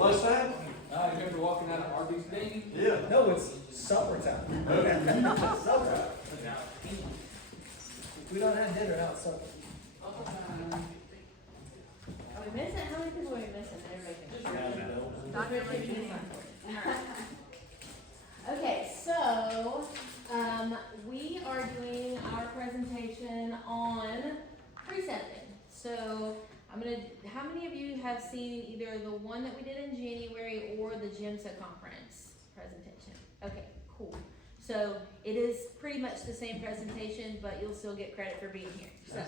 Lunchtime? I remember walking out of Arby's Daily. Yeah. No, it's supper time. Supper. We don't have dinner now, it's supper. Are we missing? How many people are we missing? Dr. Richard. Okay, so we are doing our presentation on precepting. So how many of you have seen either the one that we did in January or the GIMSA conference presentation? Okay, cool. So it is pretty much the same presentation, but you'll still get credit for being here. So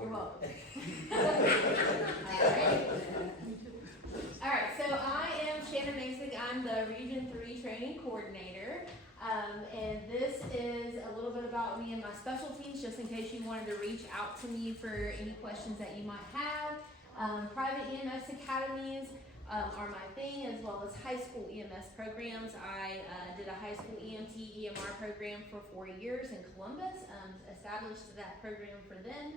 you're welcome. All right, so I am Shannon Masig. I'm the Region 3 Training Coordinator. And this is a little bit about me and my specialties, just in case you wanted to reach out to me for any questions that you might have. Private EMS academies are my thing, as well as high school EMS programs. I did a high school EMT EMR program for 4 years in Columbus, established that program for them.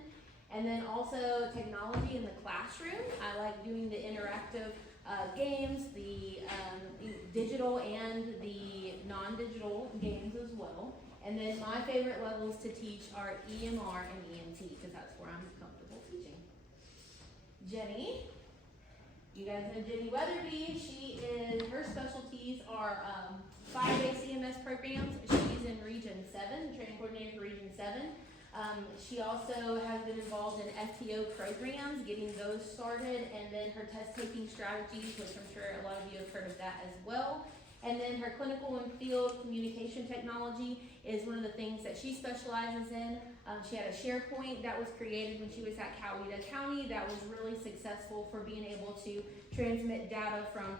And then also technology in the classroom. I like doing the interactive games, the digital and the non-digital games as well. And then my favorite levels to teach are EMR and EMT, because that's where I'm comfortable teaching. Jenny, you guys know Jenny Weatherby. Her specialties are 5-day CMS programs. She's in Region 7, training coordinator for Region 7. She also has been involved in FTO programs, getting those started, and then her test-taking strategies, which I'm sure a lot of you have heard of that as well. And then her clinical and field communication technology is one of the things that she specializes in. She had a SharePoint that was created when she was at Coweta County that was really successful for being able to transmit data from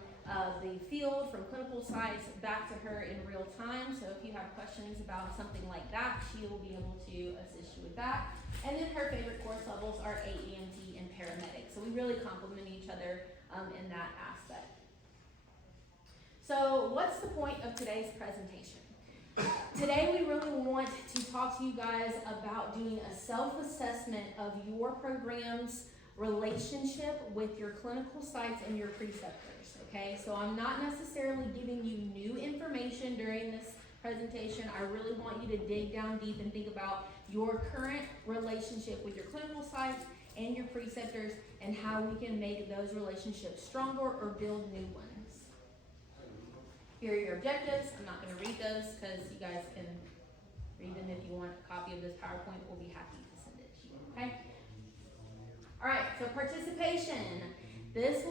the field, from clinical sites back to her in real time. So if you have questions about something like that, she will be able to assist you with that. And then her favorite course levels are AEMT and paramedic. So we really complement each other in that aspect. So what's the point of today's presentation? Today we really want to talk to you guys about doing a self-assessment of your program's relationship with your clinical sites and your preceptors, okay? So I'm not necessarily giving you new information during this presentation. I really want you to dig down deep and think about your current relationship with your clinical sites and your preceptors and how we can make those relationships stronger or build new ones. Here are your objectives. I'm not going to read those because you guys can read them. If you want a copy of this PowerPoint, we'll be happy to send it to you, okay? All right, so participation. This is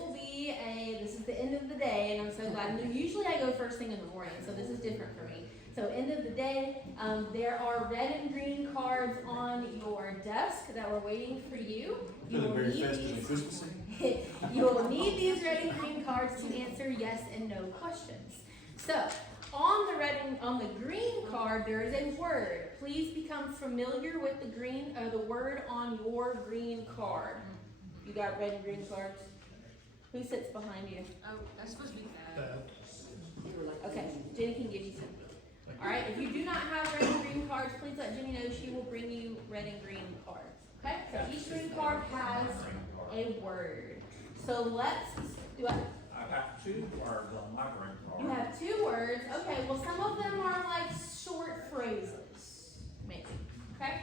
the end of the day, and I'm so glad. Usually I go first thing in the morning, so this is different for me. So end of the day, there are red and green cards on your desk that were waiting for you. You will need these red and green cards to answer yes and no questions. So on the green card, there is a word. Please become familiar with the word on your green card. You got red and green cards? Who sits behind you? Oh, that's supposed to be bad. Okay, Jenny can give you some. All right, if you do not have red and green cards, please let Jenny know. She will bring you red and green cards. Okay, so each green card has a word. So let's do it. I have 2 words on my green card. You have 2 words. Okay, well some of them are like short phrases, maybe. Okay.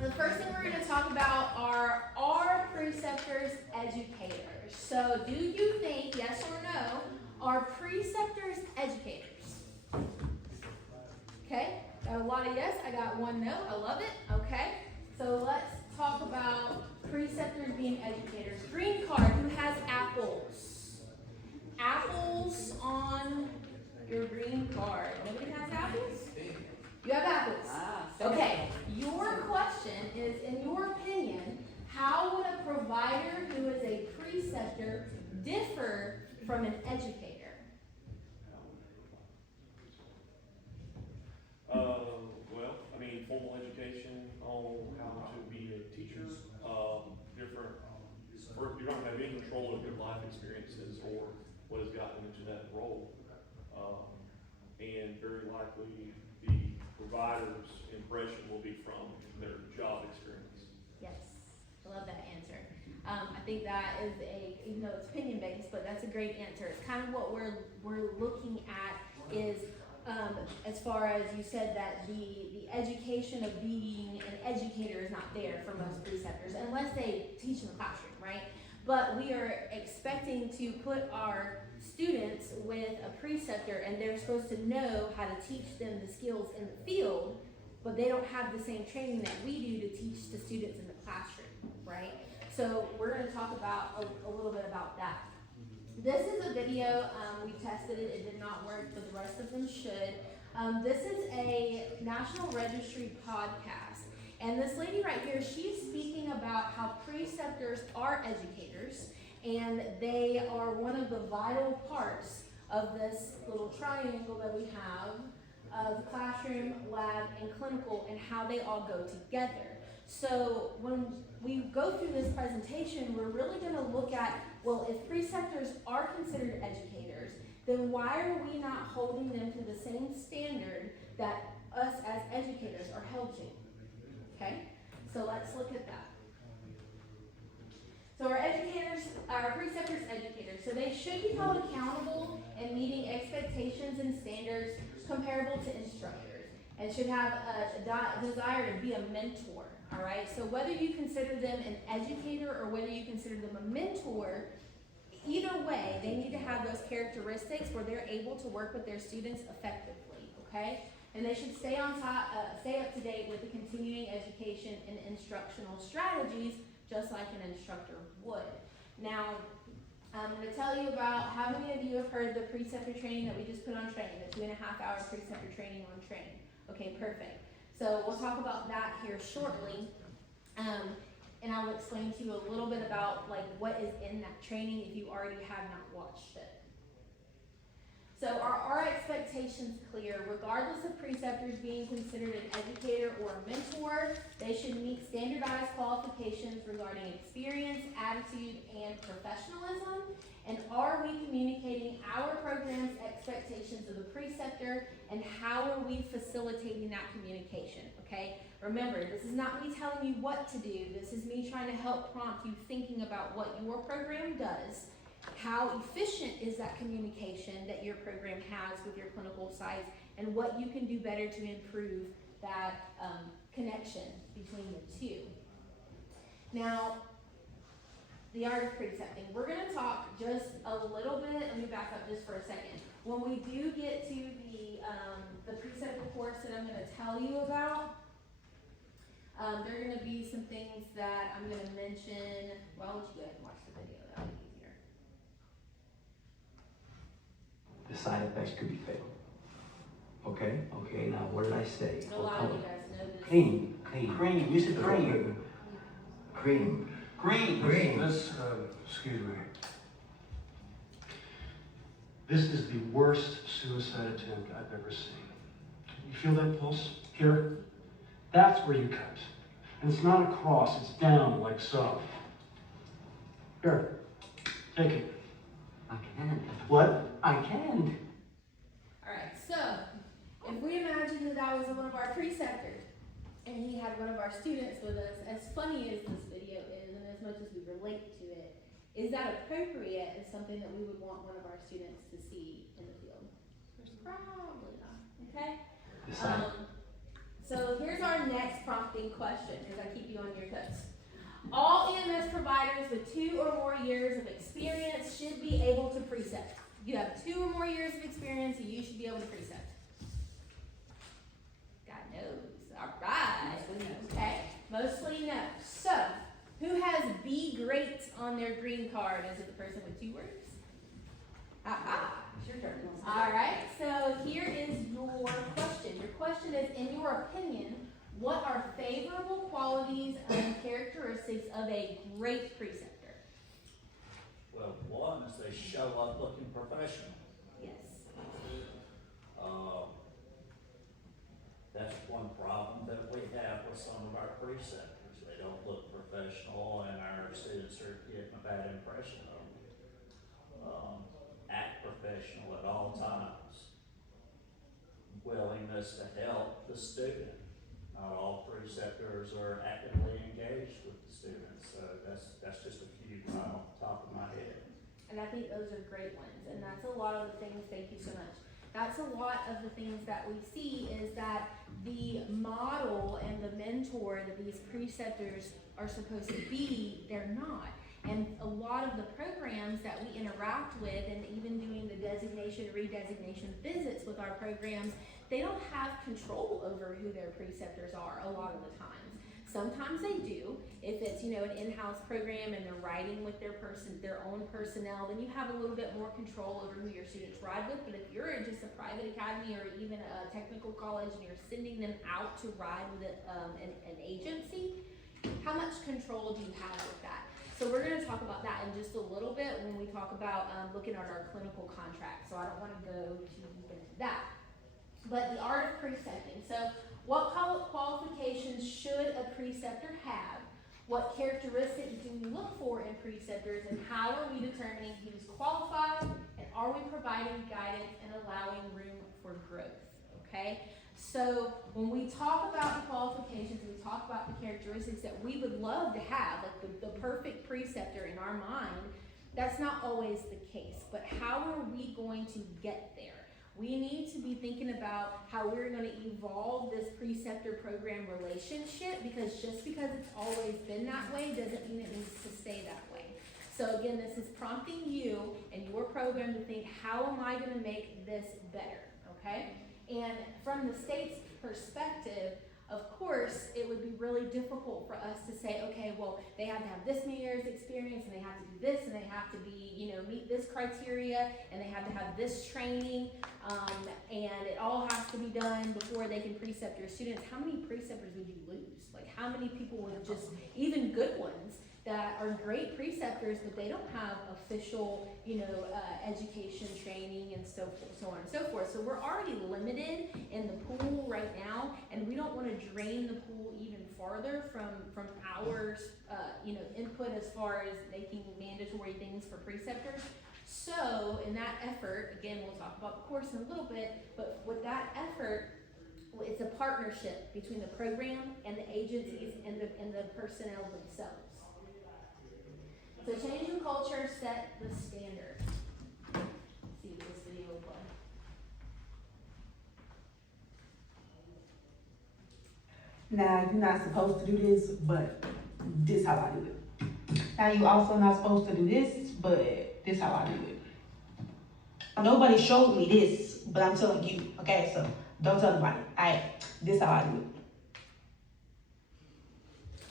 The first thing we're going to talk about are preceptors educators? So do you think, yes or no, are preceptors educators? Okay, got a lot of yes, I got 1 no, I love it. Okay, so let's talk about preceptors being educators. Green card, who has apples? Apples on your green card. Nobody has apples? You have apples. Okay, your question is, in your opinion, how would a provider who is a preceptor differ from an educator? Well, I mean, formal education on how to be a teacher, different, you're not going to have any control of your life experiences or what has gotten into that role. And very likely the provider's impression will be from their job experience. Yes, I love that answer. I think that is even though it's opinion based, semantics, but that's a great answer. It's kind of what we're looking at is, as far as you said that the education of being an educator is not there for most preceptors, unless they teach in the classroom, right? But we are expecting to put our students with a preceptor, and they're supposed to know how to teach them the skills in the field, but they don't have the same training that we do to teach the students in the classroom, right? So we're going to talk about a little bit about that. This is a video, we tested it, it did not work, but the rest of them should. This is a National Registry podcast, and this lady right here, she's speaking about how preceptors are educators, and they are one of the vital parts of this little triangle that we have of classroom, lab, and clinical, and how they all go together. So when we go through this presentation, we're really going to look at, well, if preceptors are considered educators, then why are we not holding them to the same standard that us as educators are held to? Okay, so let's look at that. So our preceptors educators, so they should be held accountable and meeting expectations and standards comparable to instructors, and should have a desire to be a mentor. All right, so whether you consider them an educator or whether you consider them a mentor, either way, they need to have those characteristics where they're able to work with their students effectively, okay? And they should stay up to date with the continuing education and instructional strategies, just like an instructor would. Now, I'm going to tell you about how many of you have heard the preceptor training that we just put on training, the 2.5-hour preceptor training on training. Okay, perfect. So we'll talk about that here shortly, and I'll explain to you a little bit about like what is in that training if you already have not watched it. So are our expectations clear? Regardless of preceptors being considered an educator or a mentor, they should meet standardized qualifications regarding experience, attitude, and professionalism. And are we communicating our program's expectations of the preceptor, and how are we facilitating that communication, okay? Remember, this is not me telling you what to do. This is me trying to help prompt you thinking about what your program does. How efficient is that communication that your program has with your clinical sites, and what you can do better to improve that connection between the two. Now, the art of precepting. We're going to talk just a little bit. Let me back up just for a second. When we do get to the preceptor course that I'm going to tell you about, there are going to be some things that I'm going to mention. Well, you guys watch the video. That'll be easier. The side effects could be fatal. Okay? Okay, now what did I say? A lot of you guys know this. Clean. Cream. You said cream. Cream. Green. This, excuse me. This is the worst suicide attempt I've ever seen. You feel that pulse? Here? That's where you cut. And it's not across, it's down like so. Here, take it. I can. What? I can. Alright, so if we imagine that was one of our preceptors and he had one of our students with us, as funny as this video is and as much as we relate to it, is that appropriate as something that we would want one of our students to see in the field? Probably not, okay? So here's our next prompting question, because I keep you on your toes. All EMS providers with 2 or more years of experience should be able to precept. If you have 2 or more years of experience, you should be able to precept. God knows. All right. Okay. Mostly no. So, who has B great on their green card? Is it the person with 2 words? It's your turn. All right. So here is your question. Your question is, in your opinion, what are favorable qualities and characteristics of a great preceptor? Well, one is they show up looking professional. Yes. That's one problem that we have with some of our preceptors. They don't look professional, and our students are getting a bad impression of them. Act professional at all times. Willingness to help the student. Not all preceptors are actively engaged with the students, so that's just a few right off the top of my head. And I think those are great ones, and that's a lot of the things, thank you so much. That's a lot of the things that we see is that the model and the mentor that these preceptors are supposed to be, they're not. And a lot of the programs that we interact with, and even doing the designation, redesignation visits with our programs, they don't have control over who their preceptors are a lot of the times. Sometimes they do. If it's, you know, an in-house program and they're riding with their own personnel, then you have a little bit more control over who your students ride with. But if you're in just a private academy or even a technical college and you're sending them out to ride with an agency, how much control do you have with that? So we're going to talk about that in just a little bit when we talk about looking at our clinical contract. So I don't want to go too deep into that. But the art of precepting. So what qualifications should a preceptor have? What characteristics do we look for in preceptors, and how are we determining who's qualified, and are we providing guidance and allowing room for growth? Okay? So when we talk about the qualifications, we talk about the characteristics that we would love to have, like the perfect preceptor in our mind, that's not always the case. But how are we going to get there? We need to be thinking about how we're going to evolve this preceptor-program relationship, because just because it's always been that way doesn't mean it needs to stay that way. So again, this is prompting you and your program to think, how am I going to make this better, okay? And from the state's perspective, of course, it would be really difficult for us to say, okay, well, they have to have this many years experience, and they have to do this, and they have to be, you know, meet this criteria, and they have to have this training, and it all has to be done before they can precept your students. How many preceptors would you lose? Like, how many people would just, even good ones, that are great preceptors, but they don't have official, you know, education, training, and so on and so forth. So we're already limited in the pool right now, and we don't want to drain the pool even farther from our, you know, input as far as making mandatory things for preceptors. So in that effort, again, we'll talk about the course in a little bit, but with that effort, it's a partnership between the program and the agencies and the personnel themselves. So change the culture, set the standard. Let's see this video play. Now, you're not supposed to do this, but this how I do it. Now, you also not supposed to do this, but this how I do it. Nobody showed me this, but I'm telling you, okay? So don't tell nobody. This how I do it.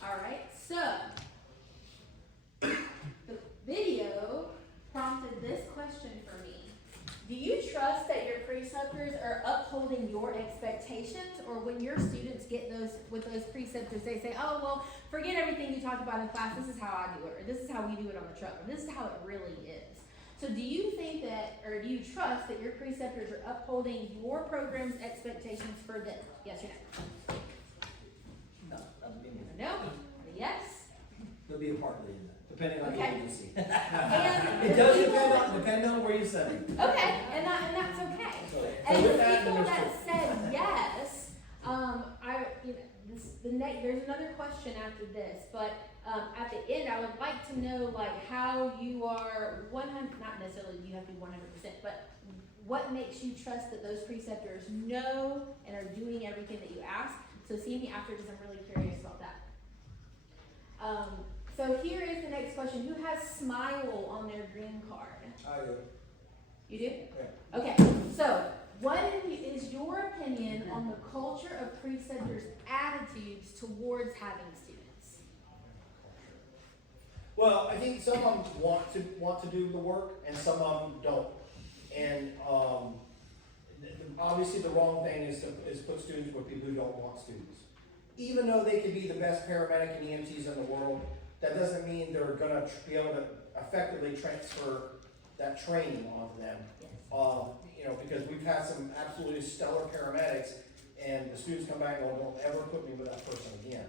All right, so the video prompted this question for me. Do you trust that your preceptors are upholding your expectations, or when your students get those with those preceptors, they say, oh, well, forget everything you talked about in class, this is how I do it, or this is how we do it on the truck, or this is how it really is. So do you think that, or do you trust that your preceptors are upholding your program's expectations for them? Yes or no? No, doesn't mean anything. No? Yes? There'll be a part of it in that, depending on the Okay. agency. And It does depend on where you send it. okay, and that's okay. So And the with that, people then that there's said yes, there's another question after this, but at the end, I would like to know like how you are 100, not necessarily you have to be 100%, but what makes you trust that those preceptors know and are doing everything that you ask. So see me after, because I'm really curious about that. So here is the next question. Who has smile on their green card? I do. You do? Yeah. Okay, so what is your opinion on the culture of preceptors' attitudes towards having students? Well, I think some of them want to do the work, and some of them don't. And obviously, the wrong thing is put students with people who don't want students. Even though they could be the best paramedic and EMTs in the world, that doesn't mean they're going to be able to effectively transfer that training onto them. You know, because we've had some absolutely stellar paramedics, and the students come back and go, don't ever put me with that person again.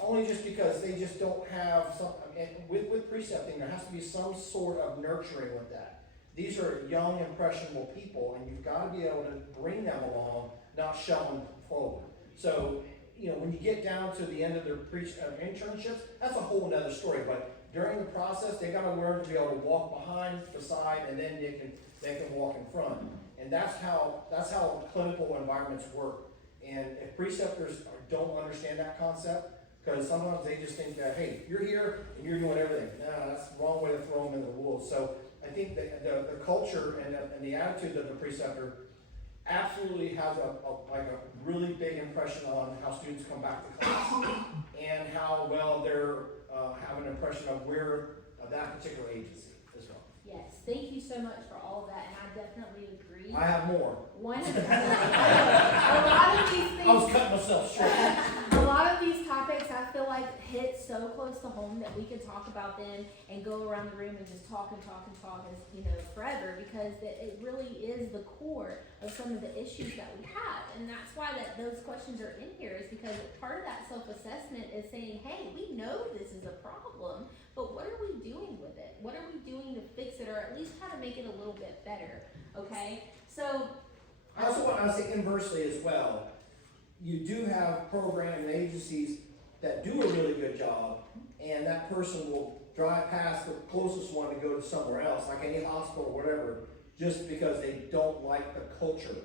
Only just because they just don't have some, and with precepting, there has to be some sort of nurturing with that. These are young, impressionable people, and you've got to be able to bring them along, not shove them forward. So, you know, when you get down to the end of their internships, that's a whole nother story, but during the process, they gotta learn to be able to walk behind, beside, and then they can walk in front. And that's how clinical environments work. And if preceptors don't understand that concept, because sometimes they just think that, hey, you're here and you're doing everything. No, that's the wrong way to throw them in the wolves. So I think that the culture and the attitude of the preceptor absolutely has a really big impression on how students come back to class and how well they're have an impression of that particular agency as well. Yes, thank you so much for all of that, and I definitely agree. I have more. One of the, a lot of these things. I was cutting myself short. A lot of these topics I feel like hit so close to home that we could talk about them and go around the room and just talk and talk and talk as forever, because it really is the core of some of the issues that we have. And that's why those questions are in here, is because part of that self-assessment is saying, hey, we know this is a problem, but what are we doing with it? What are we doing to fix it, or at least try to make it a little bit better? Okay, so I also want to say inversely as well, you do have program and agencies that do a really good job, and that person will drive past the closest one to go to somewhere else, like any hospital or whatever, just because they don't like the culture.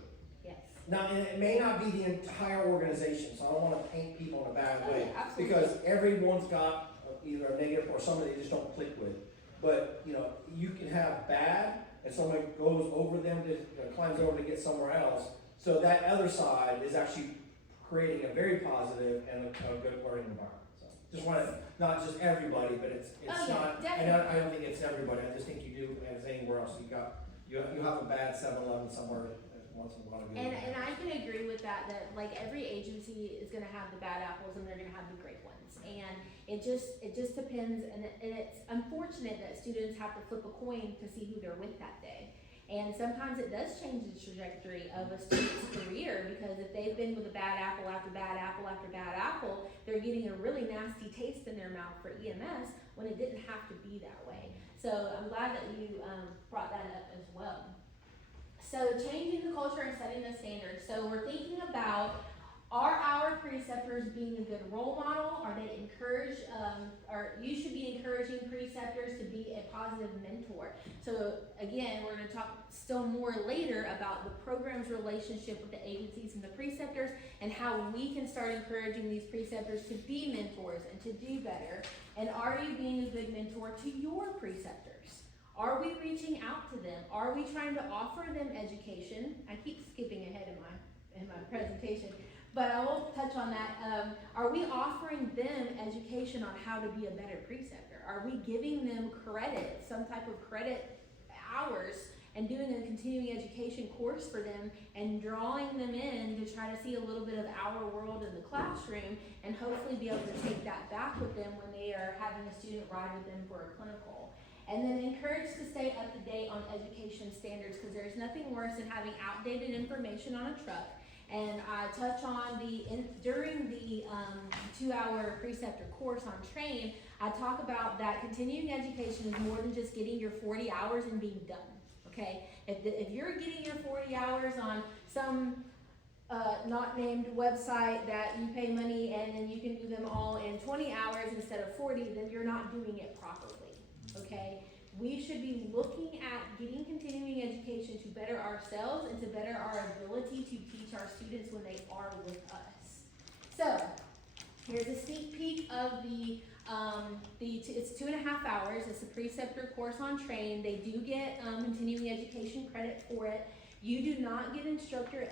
yes. Now, and it may not be the entire organization, so I don't want to paint people in a bad way, absolutely. because everyone's got either a negative or somebody they just don't click with. But, you can have bad, and somebody goes over them, climbs over to get somewhere else. So that other side is actually creating a very positive and a good learning environment. So just want to, not just everybody, but it's not, definitely. and I don't think it's everybody. I just think you do, as anywhere else, you have a bad 7-Eleven somewhere once in a while. And I can agree with that like every agency is gonna have the bad apples and they're gonna have the great ones. And it just depends, and it's unfortunate that students have to flip a coin to see who they're with that day. And sometimes it does change the trajectory of a student's career, because if they've been with a bad apple after bad apple after bad apple, they're getting a really nasty taste in their mouth for EMS when it didn't have to be that way. So I'm glad that you brought that up as well. So changing the culture and setting the standards. So we're thinking about, are our preceptors being a good role model? Are they encouraged, or you should be encouraging preceptors to be a positive mentor. So again, we're gonna talk still more later about the program's relationship with the agencies and the preceptors, and how we can start encouraging these preceptors to be mentors and to do better. And are you being a good mentor to your preceptors? Are we reaching out to them? Are we trying to offer them education? I keep skipping ahead in my presentation, but I will touch on that. Are we offering them education on how to be a better preceptor? Are we giving them credit, some type of credit hours, and doing a continuing education course for them and drawing them in to try to see a little bit of our world in the classroom, and hopefully be able to take that back with them when they are having a student ride with them for a clinical. And then encourage to stay up to date on education standards, because there's nothing worse than having outdated information on a truck. And I touch on during the 2-hour preceptor course on Train, I talk about that continuing education is more than just getting your 40 hours and being done, okay? If you're getting your 40 hours on some not named website that you pay money and then you can do them all in 20 hours instead of 40, then you're not doing it properly. Okay, we should be looking at getting continuing education to better ourselves and to better our ability to teach our students when they are with us. So, here's a sneak peek of it's 2.5 hours. It's a preceptor course on Train. They do get continuing education credit for it. You do not get instructor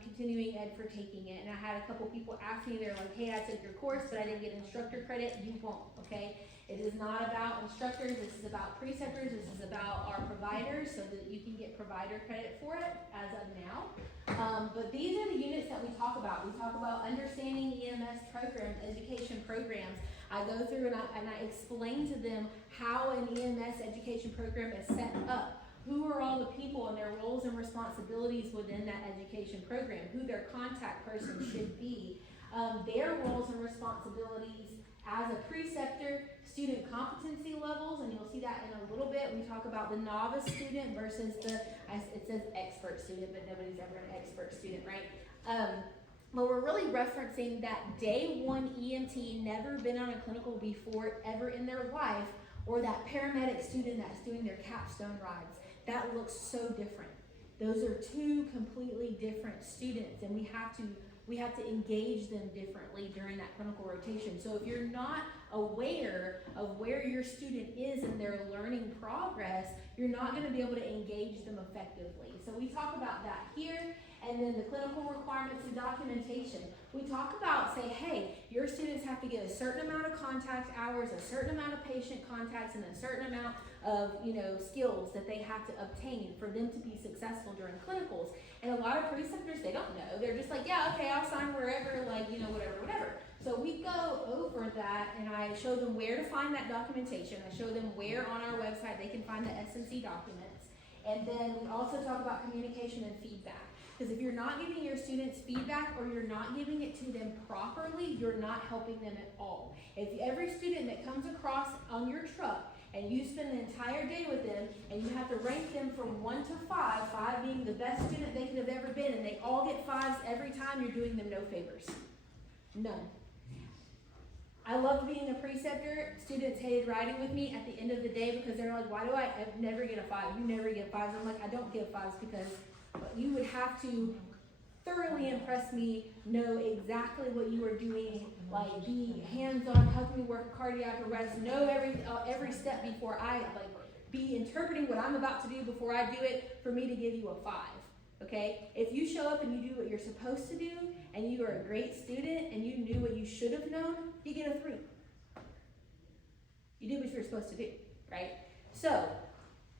continuing ed for taking it. And I had a couple people ask me, they're like, hey, I took your course, but I didn't get instructor credit. You won't, okay? It is not about instructors, this is about preceptors, this is about our providers, so that you can get provider credit for it as of now. But these are the units that we talk about. We talk about understanding EMS programs, education programs. I go through and I explain to them how an EMS education program is set up. Who are all the people and their roles and responsibilities within that education program, who their contact person should be, their roles and responsibilities as a preceptor, student competency levels, and you'll see that in a little bit. We talk about the novice student versus it says expert student, but nobody's ever an expert student, right? But we're really referencing that day one EMT, never been on a clinical before ever in their life. or that paramedic student that's doing their capstone rides. That looks so different. Those are two completely different students, and we have to engage them differently during that clinical rotation. So if you're not aware of where your student is in their learning progress, you're not going to be able to engage them effectively. So we talk about that here, and then the clinical requirements and documentation. We talk about, say, hey, your students have to get a certain amount of contact hours, a certain amount of patient contacts, and a certain amount of, skills that they have to obtain for them to be successful during clinicals. And a lot of preceptors, they don't know. They're just like, yeah, okay, I'll sign wherever, whatever. So we go over that, and I show them where to find that documentation. I show them where on our website they can find the S&C documents. And then we also talk about communication and feedback. Because if you're not giving your students feedback or you're not giving it to them properly, you're not helping them at all. If every student that comes across on your truck and you spend the entire day with them and you have to rank them from 1 to 5, 5 being the best student they could have ever been, and they all get 5s every time, you're doing them no favors. None. I loved being a preceptor. Students hated riding with me at the end of the day because they're like, why do I never get a 5? You never get 5s. I'm like, I don't give 5s because you would have to thoroughly impress me, know exactly what you are doing, like be hands-on, help me work cardiac arrest, know every step before I be interpreting what I'm about to do before I do it for me to give you a 5. Okay? If you show up and you do what you're supposed to do and you are a great student and you knew what you should have known, you get a 3. You did what you were supposed to do, right? So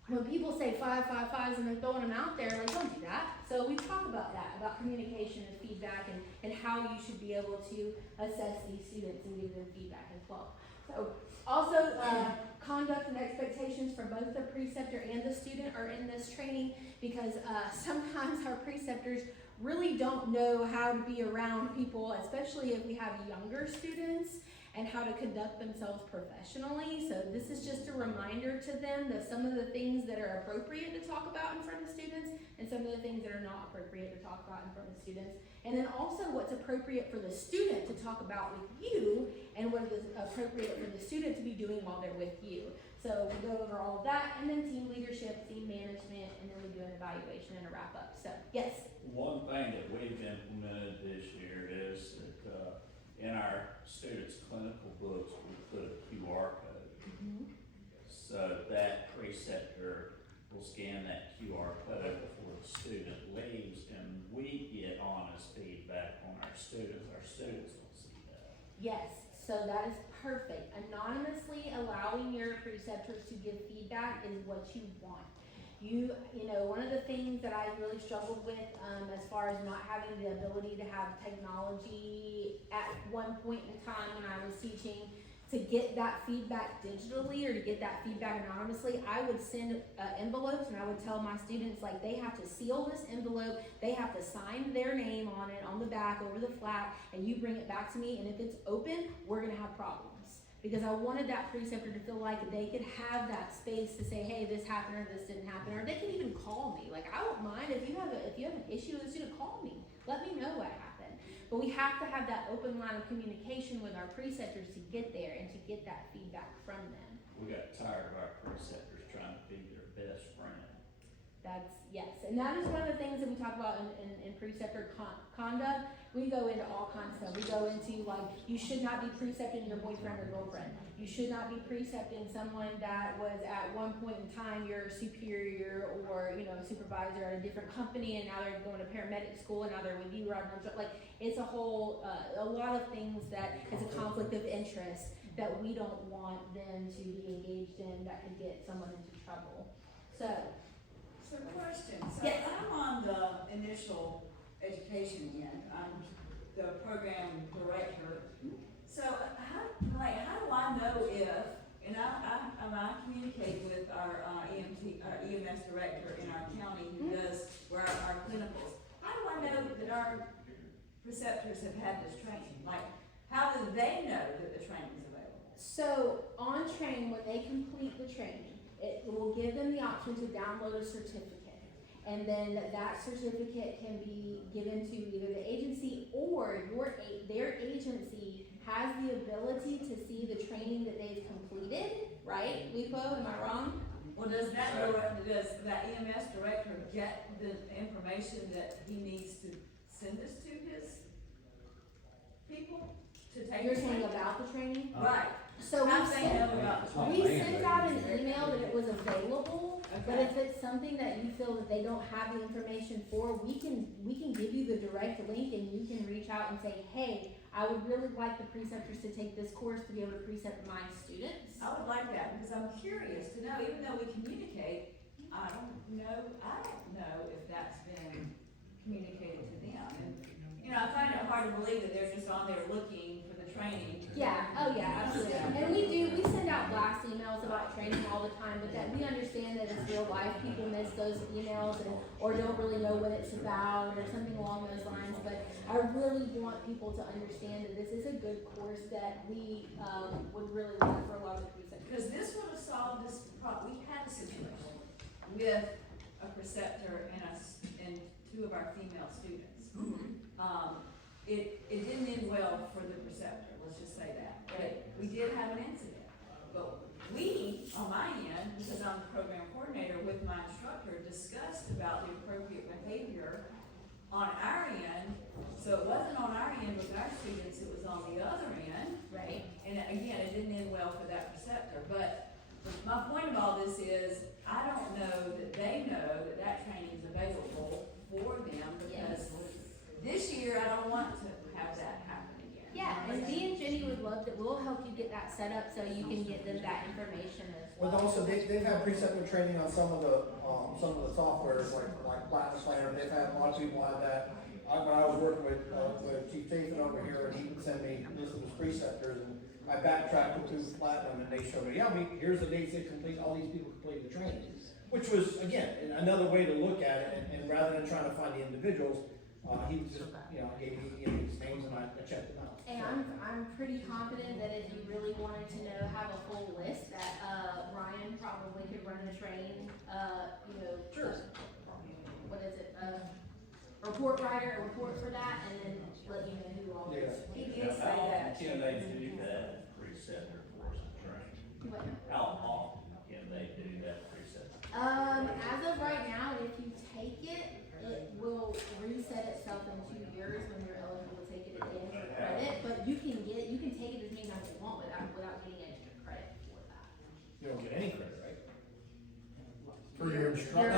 when people say 5, 5, 5s and they're throwing them out there, like, don't do that. So we talk about that, about communication and feedback and how you should be able to assess these students and give them feedback as well. So also, conduct and expectations for both the preceptor and the student are in this training because sometimes our preceptors really don't know how to be around people, especially if we have younger students, and how to conduct themselves professionally. So this is just a reminder to them that some of the things that are appropriate to talk about in front of students and some of the things that are not appropriate to talk about in front of students. And then also what's appropriate for the student to talk about with you and what is appropriate for the student to be doing while they're with you. So we go over all of that, and then team leadership, team management, and then we do an evaluation and a wrap up. So yes? One thing that we've implemented this year is that in our students' clinical books, we put a QR code. Mm-hmm. So that preceptor will scan that QR code before the student leaves, and we get honest feedback on our students. Our students will see that. Yes, so that is perfect. Anonymously allowing your preceptors to give feedback is what you want. One of the things that I really struggled with as far as not having the ability to have technology at one point in time when I was teaching, to get that feedback digitally or to get that feedback anonymously, I would send envelopes and I would tell my students, like, they have to seal this envelope, they have to sign their name on it, on the back, over the flap, and you bring it back to me, and if it's open, we're gonna have problems. Because I wanted that preceptor to feel like they could have that space to say, hey, this happened or this didn't happen, or they can even call me. Like, I don't mind if you have an issue with a student, call me. Let me know what happened. But we have to have that open line of communication with our preceptors to get there and to get that feedback from them. We got tired of our preceptors trying to be their best friend. Yes, and that is one of the things that we talk about in preceptor conduct. We go into all kinds of stuff. We go into, like, you should not be precepting your boyfriend or girlfriend. You should not be precepting someone that was at one point in time your superior or, supervisor at a different company, and now they're going to paramedic school and now they're with you. Like, it's a whole, a lot of things that is a conflict of interest that we don't want them to be engaged in that could get someone into trouble. So question, so yes. I'm on the initial education end, I'm the program director. So how do I know if, and I communicate with our EMS director in our county who does our clinicals. How do I know that our preceptors have had this training? Like, how do they know that the training is available? So on train, when they complete the training, it will give them the option to download a certificate. And then that certificate can be given to either the agency or their agency has the ability to see the training that they've completed, right? Lipo, am I wrong? Well, does that EMS director get the information that he needs to send this to his people to take? You're saying about the training? Right. So How they know about the we sent out an email that it was available, but Okay. if it's something that you feel that they don't have the information for, we can give you the direct link and you can reach out and say, hey, I would really like the preceptors to take this course to be able to precept my students. I would like that, because I'm curious to know, even though we communicate, I don't know if that's been communicated to them. And, I find it hard to believe that they're just on there looking for the training. Yeah, oh yeah, absolutely. And we send out blast emails about training all the time, but that we understand that it's real life. People miss those emails or don't really know what it's about or something along those lines. But I really want people to understand that this is a good course that we would really like for a lot of the preceptors. Because this would have solved this problem. We had a situation with a preceptor and two of our female students. It didn't end well for the preceptor, let's just say that. But we did have an incident. But we, on my end, because I'm the program coordinator with my instructor, discussed about the appropriate behavior on our end. So it wasn't on our end with our students, it was on the other end. Right. And again, it didn't end well for that preceptor. But my point of all this is, I don't know that they know that training is available for them, because this year I don't want to have that happen again. Yeah, and Dee and Jenny would love that. We'll help you get that set up so you can get them that information as well. Well, also, they've had preceptor training on some of the softwares, like Platinum Planner. They've had a lot of people have that. When I was working with Chief Tathan over here, and he would send me lists of his preceptors, and I backtracked through Platinum, and they showed me, here's the dates they complete, all these people completed the training. Which was, again, another way to look at it, and rather than trying to find the individuals, he was just, gave me his names, and I checked them out. And I'm pretty confident that if you really wanted to have a full list, that Ryan probably could run the training. Sure. What is it? Report writer, report for that, and then let you know who all is. He did say that. Can they do that preceptor course and training? How often can they do that preceptor? As of right now, if you take it, it will reset itself in 2 years when you're eligible to take it again for credit. But you can take it as many times as you want without getting extra credit for that. You don't get any credit, right? For your You're- instructor.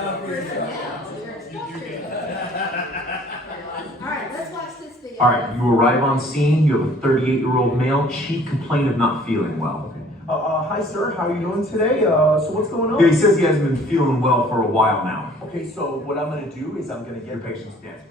All right, let's watch this video. All right, you arrive on scene. You have a 38-year-old male. Chief complaint of not feeling well. Hi sir, how are you doing today? So what's going on? Yeah, he says he hasn't been feeling well for a while now. Okay, so what I'm gonna do is I'm gonna get... Your patient's dead.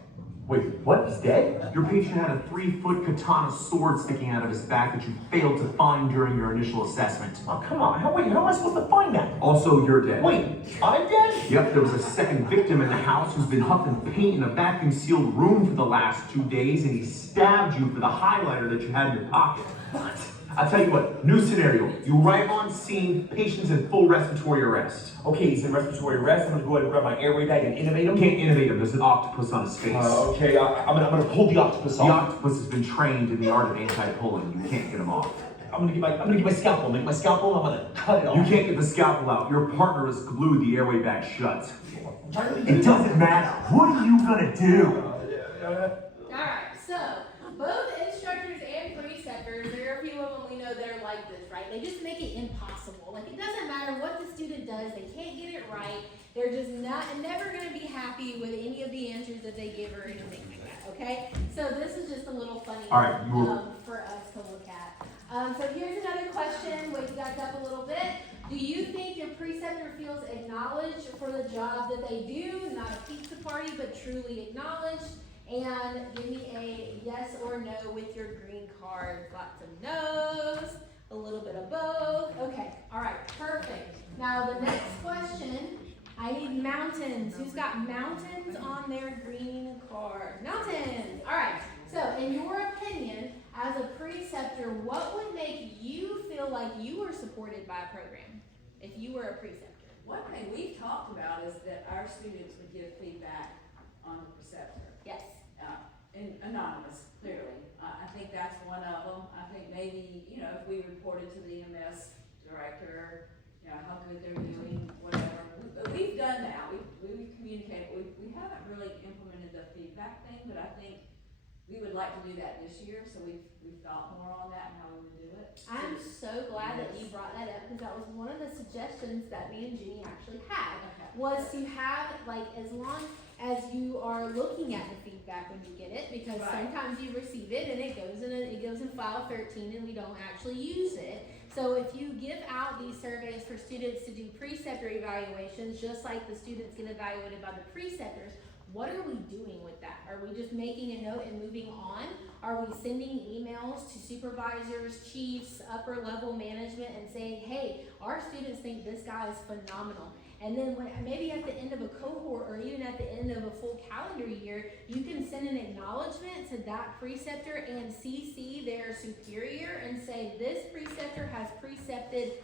Wait, what? He's dead? Your patient had a 3-foot katana sword sticking out of his back that you failed to find during your initial assessment. Oh, come on. How am I supposed to find that? Also, you're dead. Wait, I'm dead? Yep, there was a second victim in the house who's been huffing paint in a vacuum-sealed room for the last 2 days, and he stabbed you for the highlighter that you had in your pocket. What? I'll tell you what, new scenario. You arrive on scene, patient's in full respiratory arrest. Okay, he's in respiratory arrest. I'm gonna go ahead and grab my airway bag and intubate him. You can't intubate him, there's an octopus on his face. Okay, I'm gonna pull the octopus The off. octopus has been trained in the art of anti-pulling. You can't get him off. I'm gonna get my scalpel. Make my scalpel. I'm gonna cut it off. You can't get the scalpel out. Your partner has glued the airway bag shut. It doesn't matter. What are you gonna do? Alright, so both instructors and preceptors, there are a few of them we know that are like this, right? They just make it impossible. Like, it doesn't matter what the student does, they can't get it right. They're just never going to be happy with any of the answers that they give or anything like that, okay? So this is just a little funny All right, for us to look at. So here's another question, wake you guys up a little bit. Do you think your preceptor feels acknowledged for the job that they do? Not a pizza party, but truly acknowledged. And give me a yes or no with your green card. Lots of no's, a little bit of both. Okay, all right, perfect. Now the next question, I need mountains. Who's got mountains on their green card? Mountains. All right, so in your opinion, as a preceptor, what would make you feel like you were supported by a program if you were a preceptor? One thing we've talked about is that our students would give feedback on the preceptor. Yes. anonymous, clearly. I think that's one of them. I think maybe, you know, if we reported to the EMS director, you know, how good they're doing, whatever. We've done that, we've communicated, we haven't really implemented the feedback thing, but I think we would like to do that this year, so we've thought more on that and how we would do it. I'm so glad that you brought that up, because that was one of the suggestions that me and Jenny actually had, was to have, like, as long as you are looking at the feedback when you get it, because sometimes you receive it and it goes in file 13 and we don't actually use it. So if you give out these surveys for students to do preceptor evaluations, just like the students get evaluated by the preceptors, what are we doing with that? Are we just making a note and moving on? Are we sending emails to supervisors, chiefs, upper level management and saying, hey, our students think this guy is phenomenal? And then when, maybe at the end of a cohort or even at the end of a full calendar year, you can send an acknowledgement to that preceptor and CC their superior and say, this preceptor has precepted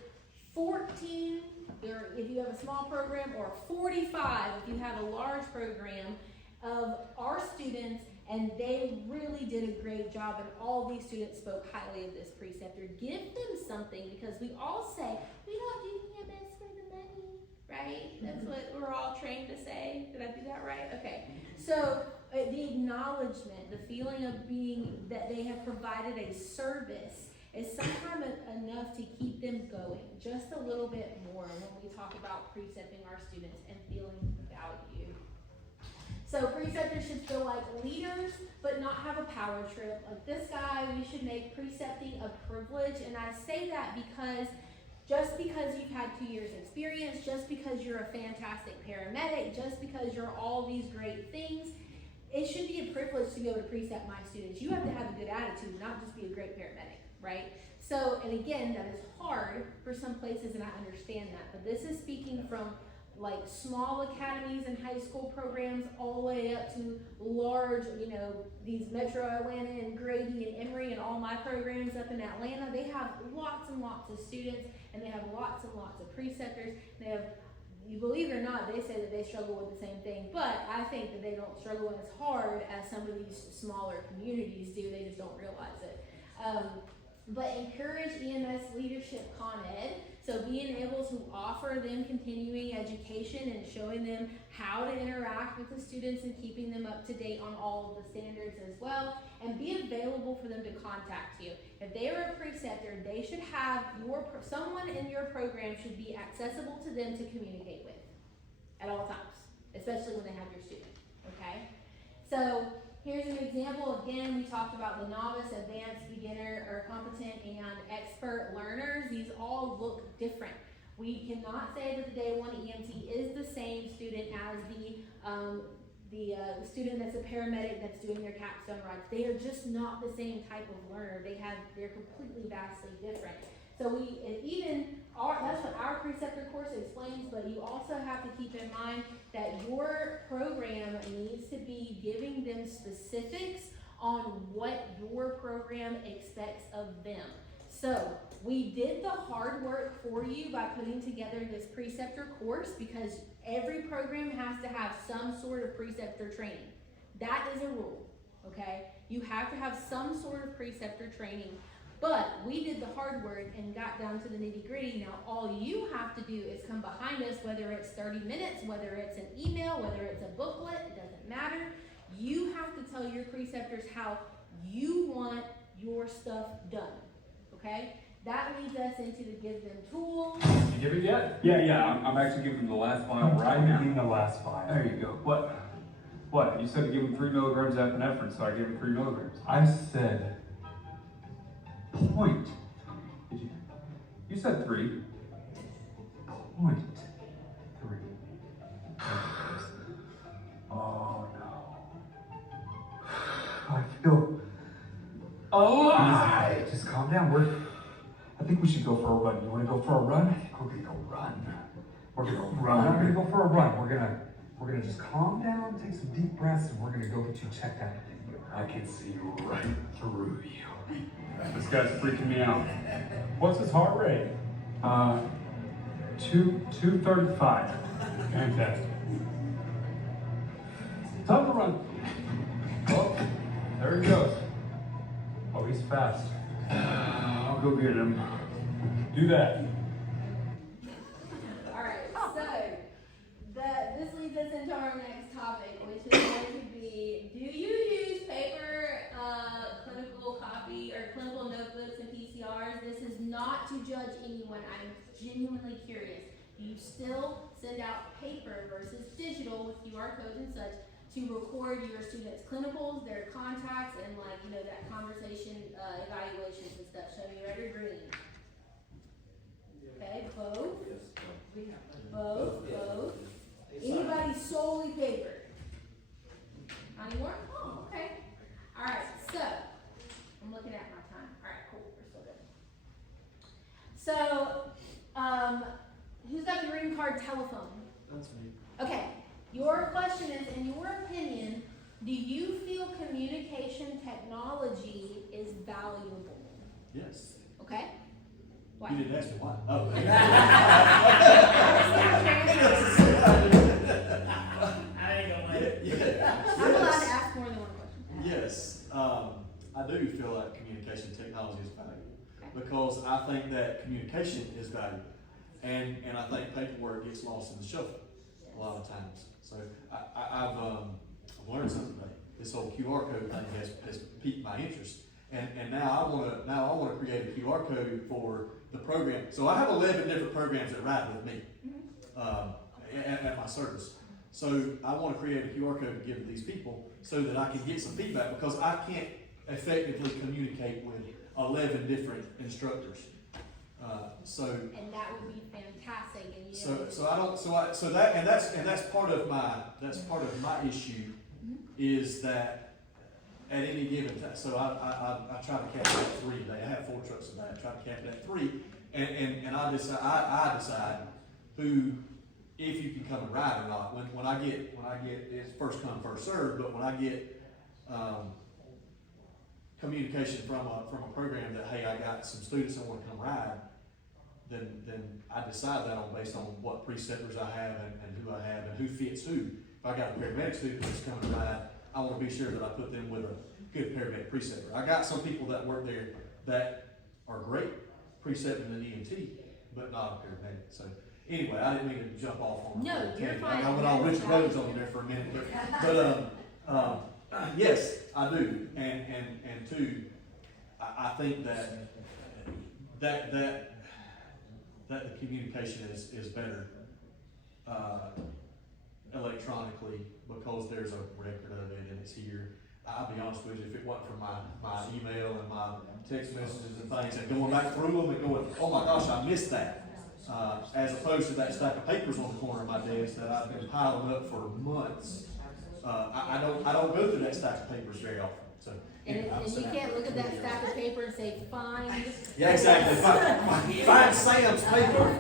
14, or if you have a small program, or 45 if you have a large program, of our students, and they really did a great job, and all these students spoke highly of this preceptor. Give them something, because we all say, we don't do EMS for the money, right? That's what we're all trained to say. Did I do that right? Okay. So the acknowledgement, the feeling of being that they have provided a service is sometimes enough to keep them going just a little bit more when we talk about precepting our students and feeling valued. So preceptors should feel like leaders, but not have a power trip. Like this guy, we should make precepting a privilege. And I say that because just because you've had 2 years experience, just because you're a fantastic paramedic, just because you're all these great things, it should be a privilege to be able to precept my students. You have to have a good attitude, not just be a great paramedic, right? So, and again, that is hard for some places, and I understand that. But this is speaking from like small academies and high school programs all the way up to large, you know, these Metro Atlanta and Grady and Emory and all my programs up in Atlanta. They have lots and lots of students, and they have lots and lots of preceptors. They have, you believe it or not, they say that they struggle with the same thing, but I think that they don't struggle as hard as some of these smaller communities do. They just don't realize it. But encourage EMS leadership Con Ed. So being able to offer them continuing education and showing them how to interact with the students and keeping them up to date on all of the standards as well, and be available for them to contact you. If they are a preceptor, they should have someone in your program should be accessible to them to communicate with at all times, especially when they have your student, okay? So here's an example. Again, we talked about the novice, advanced, beginner, or competent, and expert learners. These all look different. We cannot say that the day one EMT is the same student as the student that's a paramedic that's doing their capstone rides. They are just not the same type of learner. They're completely vastly different. So that's what our preceptor course explains, but you also have to keep in mind that your program needs to be giving them specifics on what your program expects of them. So we did the hard work for you by putting together this preceptor course, because every program has to have some sort of preceptor training. That is a rule, okay? You have to have some sort of preceptor training. But we did the hard work and got down to the nitty-gritty. Now all you have to do is come behind us, whether it's 30 minutes, whether it's an email, whether it's a booklet, it doesn't matter. You have to tell your preceptors how you want your stuff done, okay? That leads us into to give them tools. You give it yet? Yeah, I'm actually giving them the last file right now. Giving the last file. There you go. What? You said to give them 3 milligrams of epinephrine, so I gave them 3 milligrams. I said Point. You said 3. .3. Oh no. I feel alive. Just calm down. I think we should go for a run. You want to go for a run? I think we're gonna go run. We're gonna run. We're not gonna go for a run. We're gonna just calm down, take some deep breaths, and we're gonna go get you checked out. I can see right through you. This guy's freaking me out. What's his heart rate? 235. Fantastic. Time to run. Oh, fast. I'll go get him. Do that. Alright, so, this leads us into our next topic, which is going to be, do you use paper, clinical copy, or clinical notebooks and PCRs? This is not to judge anyone, I'm genuinely curious. Do you still send out paper versus digital with QR codes and such to record your students' clinicals, their contacts, and that conversation, evaluations and stuff? Show me red or green. Okay, both. Both. Anybody solely paper? Not anymore? Oh, okay. Alright, so, I'm looking at my time. Alright, cool, we're still good. So, who's got the green card telephone? That's me. Okay, your question is, in your opinion, do you feel communication technology is valuable? Yes. Okay? Why? You didn't ask me why. Oh. I ain't gonna let it. I'm allowed to ask more than one question. Yes, I do feel like communication technology is valuable because I think that communication is valuable, and I think paperwork gets lost in the shuffle a lot of times. So I've learned something today. This whole QR code thing has piqued my interest, and now I want to create a QR code for the program. So I have 11 different programs that ride with me at my service. So I want to create a QR code to give to these people so that I can get some feedback, because I can't effectively communicate with 11 different instructors. And that would be fantastic. And that's part of my issue is that at any given time. So I try to cap it at 3 today. I have 4 trucks today. I try to cap it at 3, and I decide who, if you can come and ride or not. When I get it's first come first served, but when I get communication from a program that, hey, I got some students that want to come ride, then I decide that based on what preceptors I have and who I have and who fits who. If I got a paramedic student that's coming to ride, I want to be sure that I put them with a good paramedic preceptor. I got some people that work there that are great preceptors in EMT, but not a paramedic. So anyway, I didn't mean to jump off on No, you're fine. I went on Richard Rhodes on you there for a minute, but yes, I do, and two, I think that the communication is better electronically, because there's a record of it and it's here. I'll be honest with you, if it wasn't for my email and my text messages and things and going back through them and going, oh my gosh, I missed that. As opposed to that stack of papers on the corner of my desk that I've been piling up for months. I don't go through that stack of papers very often. So, and you can't look at that stack of paper and say, find. Yeah, exactly. Find Sam's paper.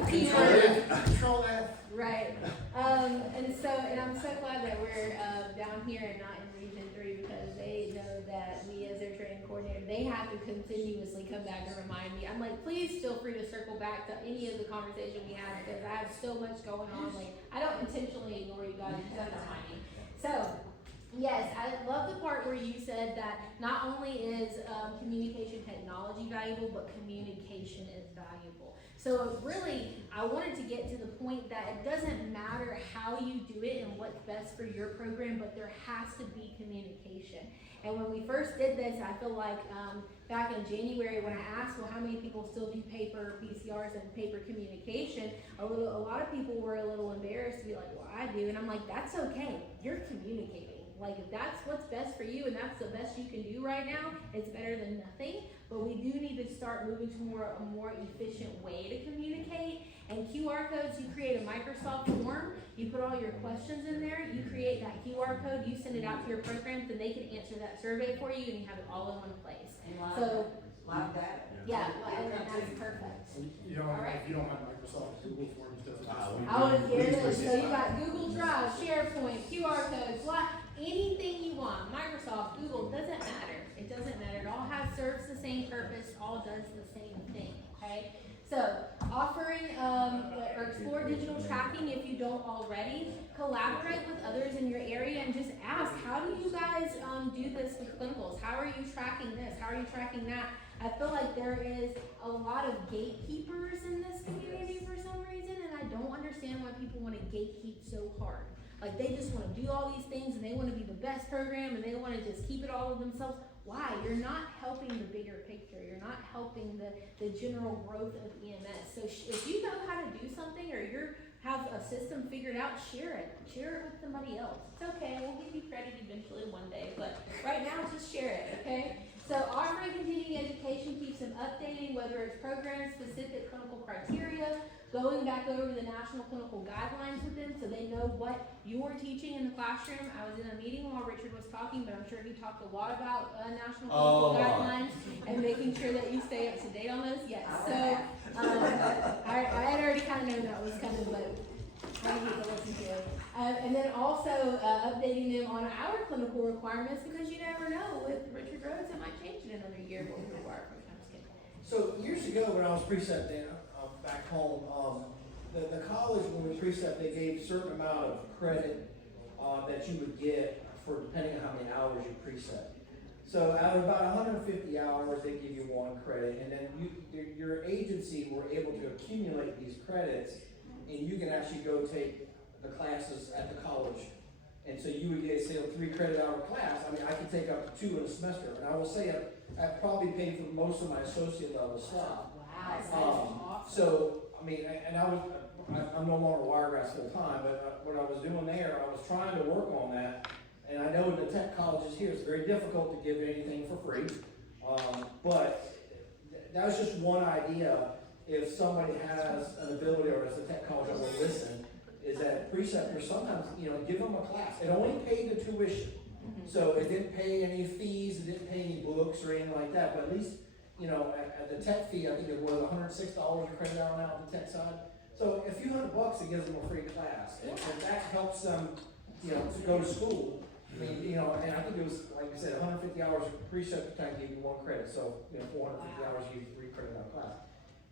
Control F. Right. And I'm so glad that we're down here and not in Region 3, because they know that me as their training coordinator, they have to continuously come back and remind me. I'm like, please feel free to circle back to any of the conversation we have, because I have so much going on. Like, I don't intentionally ignore you guys, you guys remind me. So, yes, I love the part where you said that not only is communication technology valuable, but communication is valuable. So really, I wanted to get to the point that it doesn't matter how you do it and what's best for your program, but there has to be communication. And when we first did this, I feel like back in January, when I asked, well, how many people still do paper PCRs and paper communication, a lot of people were a little embarrassed to be like, well, I do. And I'm like, that's okay. You're communicating. Like, if that's what's best for you and that's the best you can do right now, it's better than nothing. But we do need to start moving to a more efficient way to communicate. And QR codes, you create a Microsoft form, you put all your questions in there, you create that QR code, you send it out to your programs, and they can answer that survey for you, and you have it all in one place. So, live data. Yeah, and that's perfect. You don't have Microsoft Google Forms, doesn't So you got Google Drive, SharePoint, QR codes, anything you want. Microsoft, Google, doesn't matter. It doesn't matter. It all serves the same purpose, all does the same thing, okay? So, offering or explore digital tracking if you don't already. Collaborate with others in your area and just ask, how do you guys do this with clinicals? How are you tracking this? How are you tracking that? I feel like there is a lot of gatekeepers in this community for some reason, and I don't understand why people wanna gatekeep so hard. Like, they just wanna do all these things, and they wanna be the best program, and they wanna just keep it all of themselves. Why? You're not helping the bigger picture. You're not helping the general growth of EMS. So if you know how to do something, or have a system figured out, share it. Share it with somebody else. It's okay, we'll give you credit eventually one day, but right now just share it, okay? So offering continuing education keeps them updating, whether it's program-specific clinical criteria, going back over the national clinical guidelines with them so they know what you're teaching in the classroom. I was in a meeting while Richard was talking, but I'm sure he talked a lot about national clinical guidelines and making sure that you stay up to date on those. Yes, so I had already kind of known that was coming, but I need to listen to it. And then also updating them on our clinical requirements, because you never know, with Richard Rhodes, it might change in another year what we require from him. So years ago, when I was precept back home, the college, when we precept, they gave a certain amount of credit that you would get for depending on how many hours you precept. So out of about 150 hours, they give you 1 credit, and then your agency were able to accumulate these credits, and you can actually go take the classes at the college. And so you would get, say, a 3 credit hour class. I mean, I could take up to 2 in a semester, and I will say I probably paid for most of my associate level stuff. Wow, so, I mean, and I'm no longer Wiregrass full time, but what I was doing there, I was trying to work on that. And I know in the tech colleges here, it's very difficult to give anything for free. But that was just one idea. If somebody has an ability, or as a tech college, I will listen, is that preceptors sometimes, give them a class. It only paid the tuition. So it didn't pay any fees, it didn't pay any books or anything like that, but at least, at the tech fee, I think it was $106 a credit hour now on the tech side. So a few $100, it gives them a free class. And if that helps them, to go to school, I mean, and I think it was, like I said, 150 hours of preceptor time gave you 1 credit, so, 450 hours you get 3 credit hour class.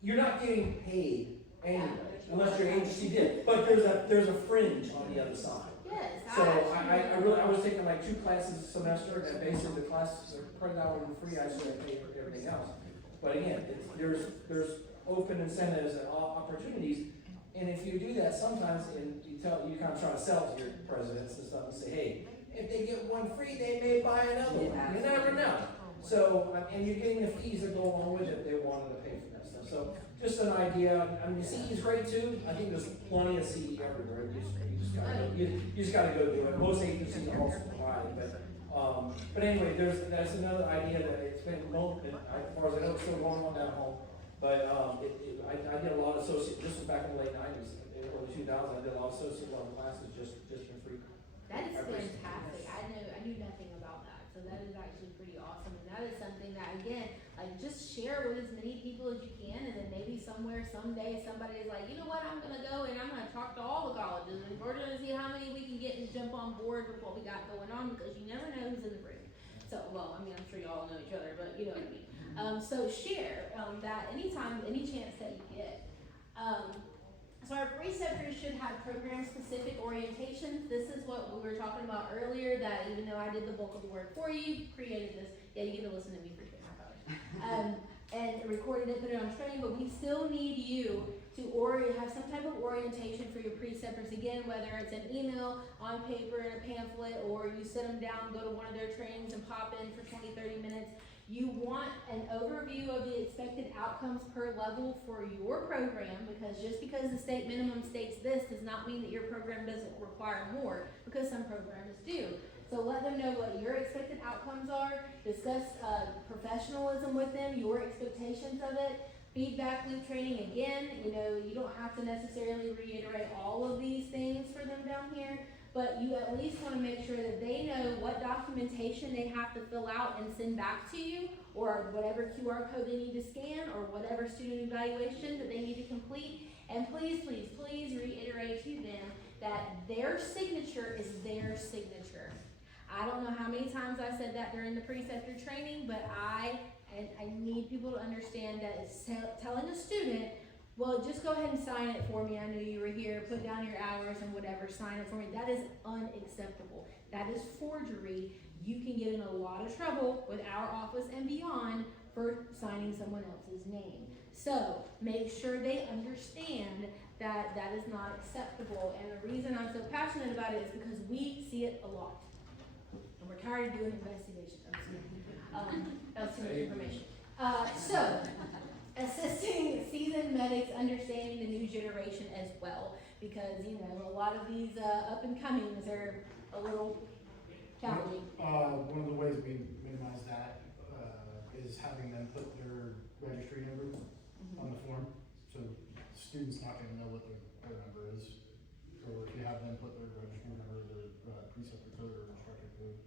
You're not getting paid anyway, unless your agency did, but there's a fringe on the other side. Yes. So I was taking like 2 classes a semester, and basically the classes are credit hour and free. I just had to pay for everything else. But again, there's open incentives and opportunities, and if you do that, sometimes you kind of try to sell to your presidents and stuff and say, hey, if they get 1 free, they may buy another one. You never know. So and you're getting the fees that go along with it. They wanted to pay for that stuff. So just an idea. I mean, CE is great too. I think there's plenty of CE everywhere. You just gotta go do it. Most agencies are also providing, but anyway, that's another idea that it's been known, as far as I know, it's still going on down home. But I did a lot of associate. This was back in the late '90s, early 2000s. I did a lot of associate level classes just for free. That is fantastic. I knew nothing about that, so that is actually pretty awesome. And that is something that, again, like, just share with as many people as you can, and then maybe somewhere, someday, somebody is like, you know what, I'm gonna go and I'm gonna talk to all the colleges, and we're gonna see how many we can get and jump on board with what we got going on, because you never know who's in the room. So, well, I mean, I'm sure you all know each other, but you know what I mean. So share that anytime, any chance that you get. So our preceptors should have program-specific orientations. This is what we were talking about earlier, that even though I did the bulk of the work for you, created this, yeah, you get to listen to me for sure, and recorded it, put it on training, but we still need you to have some type of orientation for your preceptors. Again, whether it's an email, on paper, in a pamphlet, or you sit them down, go to one of their trainings and pop in for 20, 30 minutes. You want an overview of the expected outcomes per level for your program, because just because the state minimum states this does not mean that your program doesn't require more, because some programs do. So let them know what your expected outcomes are, discuss professionalism with them, your expectations of it, feedback loop training. Again, you don't have to necessarily reiterate all of these things for them down here, but you at least want to make sure that they know what documentation they have to fill out and send back to you, or whatever QR code they need to scan, or whatever student evaluation that they need to complete. And please, please, please reiterate to them that their signature is their signature. I don't know how many times I said that during the preceptor training, but I need people to understand that it's telling a student, well, just go ahead and sign it for me. I knew you were here. Put down your hours and whatever. Sign it for me. That is unacceptable. That is forgery. You can get in a lot of trouble with our office and beyond for signing someone else's name. So make sure they understand that that is not acceptable. And the reason I'm so passionate about it is because we see it a lot. And we're tired of doing investigations. That's too much information. So, assisting seasoned medics understanding the new generation as well, because you know a lot of these up and comings are a little challenging. One of the ways we minimize that is having them put their registry number on the form, so the student's not going to know what their number is. Or if you have them put their registry number, their preceptor code or instructor code,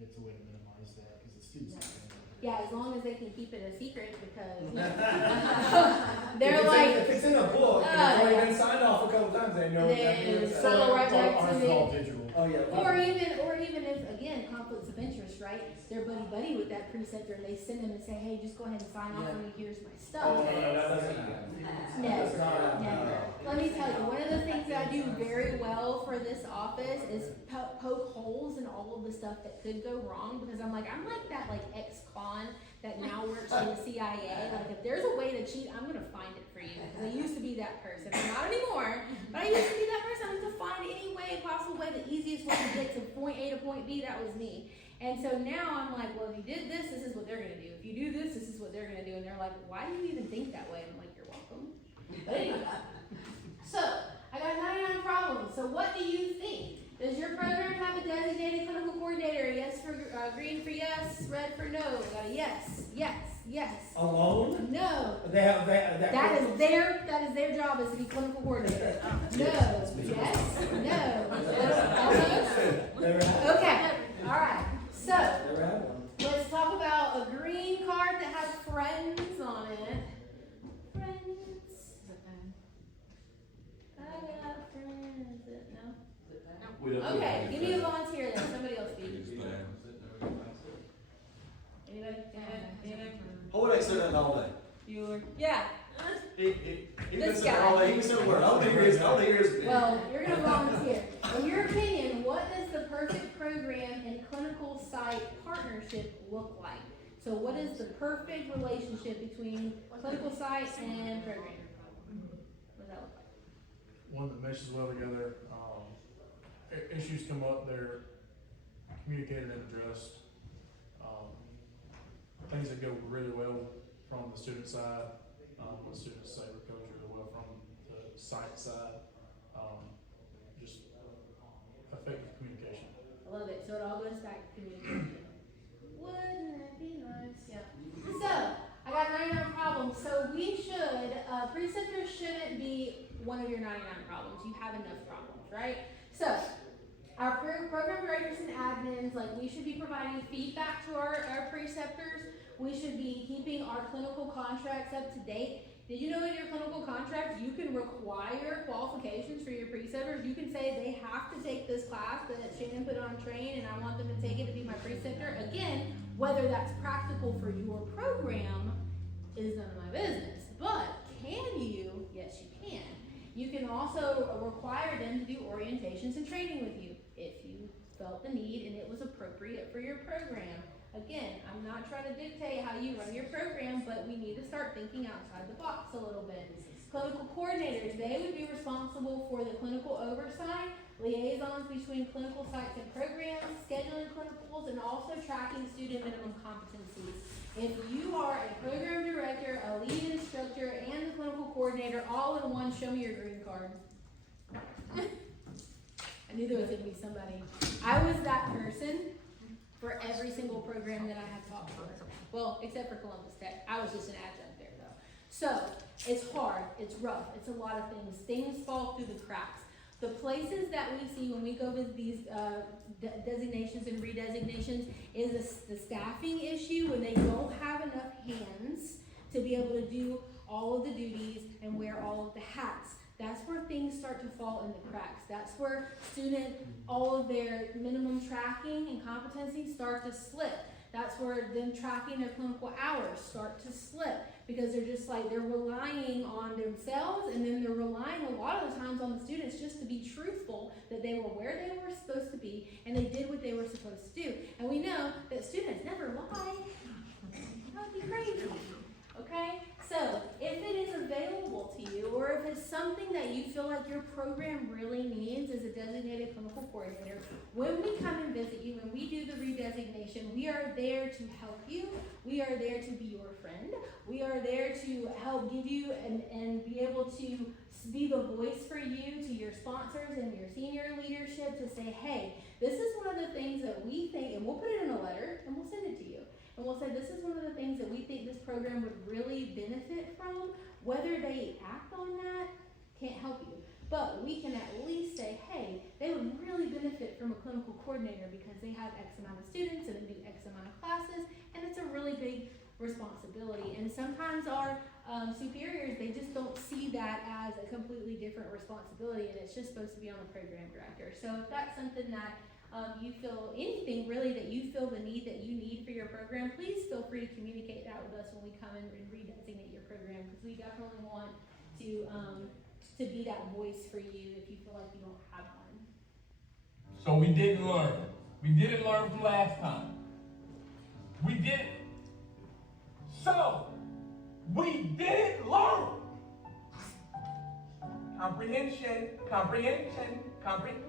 it's a way to minimize that because the student's not going to know. Yeah, as long as they can keep it a secret, because you know, If it's in a book, and it's already yeah. been signed off a couple times, they know exactly what it says. Circle right back to Ours is me. all digital. Oh, yeah. or even if again conflicts of interest, right? They're buddy with that preceptor, and they send them and say, hey, just go ahead and sign off for me. Here's my stuff. Oh, no, that doesn't happen. Never, not- never. Let me tell you, one of the things that I do very well for this office is poke holes in all of the stuff that could go wrong, because I'm like that ex-con that now works for the CIA. Like if there's a way to cheat, I'm gonna find it for you. Because I used to be that person. I'm not anymore, but I used to be that person. I used to find any way, possible way, the easiest way to get to point A to point B. That was me. And so now I'm like, well, if you did this, this is what they're gonna do. If you do this, this is what they're gonna do. And they're like, why do you even think that way? And I'm like, you're welcome. But anyway, so I got 99 problems. So what do you think? Does your program have a designated clinical coordinator? Yes for green for yes, red for no. Got a yes, yes, yes. Alone? No. They have That is their job is to be clinical coordinator. No. Yes. No. Almost? Okay. All right. So Never had one. let's talk about a green card that has friends on it. Friends. I got friends. No. Okay, give me a volunteer then. Somebody else speak. Anybody? How would I sit down all day? Yeah. He This can sit there all guy. day. He can sit where? I don't think he is. Well, you're gonna volunteer. In your opinion, what does the perfect program and clinical site partnership look like? So what is the perfect relationship between clinical site and program? What does that look like? One that meshes well together. Issues come up, they're communicated and addressed. Things that go really well from the student side, what students say goes really well from the site side. Just effective communication. I love it. So it all goes back to communication. Wouldn't that be nice? Yeah. So I got 99 problems. So we should, preceptors shouldn't be one of your 99 problems. You have enough problems, right? So our program directors and admins, like we should be providing feedback to our preceptors. We should be keeping our clinical contracts up to date. Did you know in your clinical contract, you can require qualifications for your preceptors? You can say they have to take this class that Shannon put on train and I want them to take it to be my preceptor. Again, whether that's practical for your program is none of my business. But can you? Yes, you can. You can also require them to do orientations and training with you if you felt the need and it was appropriate for your program. Again, I'm not trying to dictate how you run your program, but we need to start thinking outside the box a little bit. Clinical coordinators, they would be responsible for the clinical oversight, liaisons between clinical sites and programs, scheduling clinicals, and also tracking student minimum competencies. If you are a program director, a lead instructor, and the clinical coordinator all in one, show me your green card. I knew there was going to be somebody. I was that person for every single program that I had taught for. Well, except for Columbus Tech. I was just an adjunct there though. So, it's hard, it's rough, it's a lot of things. Things fall through the cracks. The places that we see when we go with these designations and redesignations is the staffing issue when they don't have enough hands to be able to do all of the duties and wear all of the hats. That's where things start to fall in the cracks. That's where all of their minimum tracking and competencies start to slip. That's where them tracking their clinical hours start to slip, because they're just like, they're relying on themselves, and then they're relying a lot of the times on the students just to be truthful that they were where they were supposed to be and they did what they were supposed to do. And we know that students never lie. That would be crazy. Okay? So, if it is available to you, or if it's something that you feel like your program really needs as a designated clinical coordinator, when we come and visit you, when we do the redesignation, we are there to help you. We are there to be your friend. We are there to help give you and be able to be the voice for you to your sponsors and your senior leadership to say, hey, this is one of the things that we think, and we'll put it in a letter and we'll send it to you. And we'll say, this is one of the things that we think this program would really benefit from. Whether they act on that, can't help you. But we can at least say, hey, they would really benefit from a clinical coordinator because they have X amount of students and they do X amount of classes, and it's a really big responsibility. And sometimes our superiors, they just don't see that as a completely different responsibility, and it's just supposed to be on the program director. So if that's something that you feel, anything really that you feel the need that you need for your program, please feel free to communicate that with us when we come in and redesignate your program, because we definitely want to be that voice for you if you feel like you don't have one. So we didn't learn. We didn't learn from last time. We didn't. So, we didn't learn. Comprehension, comprehension, comprehension.